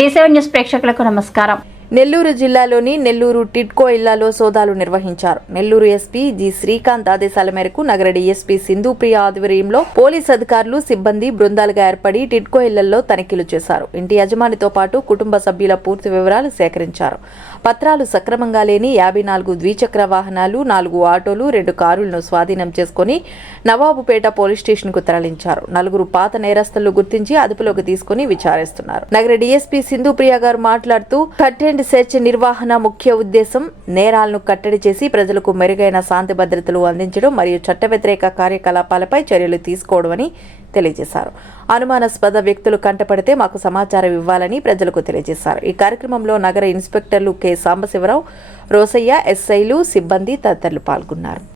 డిసెవెన్ news ప్రేక్షకులకు నమస్కారం. నెల్లూరు జిల్లాలోని నెల్లూరు టిడ్కో ఇళ్ళలో సోదాలు నిర్వహించారు. నెల్లూరు ఎస్పీ జి శ్రీకాంత్ ఆదేశాల మేరకు నగర డీఎస్పీ సింధుప్రియ ఆధ్వర్యంలో పోలీస్ అధికారులు సిబ్బంది బృందాలుగా ఏర్పడి టిడ్కో ఇళ్ళలో తనిఖీలు చేశారు. ఇంటి యజమానితో పాటు కుటుంబ సభ్యుల పూర్తి వివరాలు సేకరించారు. పత్రాలు సక్రమంగా లేని యాభై నాలుగు ద్విచక్ర వాహనాలు నాలుగు ఆటోలు రెండు కారులను స్వాధీనం చేసుకుని నవాబుపేట పోలీస్ స్టేషన్కు తరలించారు. నలుగురు పాత నేరస్తులను గుర్తించి అదుపులోకి తీసుకుని విచారిస్తున్నారు. నగర డీఎస్పీ సింధుప్రియ గారు మాట్లాడుతూ కట్ అండ్ సెర్చ్ నిర్వహణ ముఖ్య ఉద్దేశం నేరాలను కట్టడి చేసి ప్రజలకు మెరుగైన శాంతి భద్రతలు అందించడం మరియు చట్ట వ్యతిరేక కార్యకలాపాలపై చర్యలు తీసుకోవడమని తెలియజేశారు. అనుమానాస్పద వ్యక్తులు కంటపడితే మాకు సమాచారం ఇవ్వాలని ప్రజలకు తెలియజేశారు. ఈ కార్యక్రమంలో నగర ఇన్స్పెక్టర్లు కె. సాంబశివరావు రోసయ్య ఎస్ఐలు సిబ్బంది తదితరులు పాల్గొన్నారు.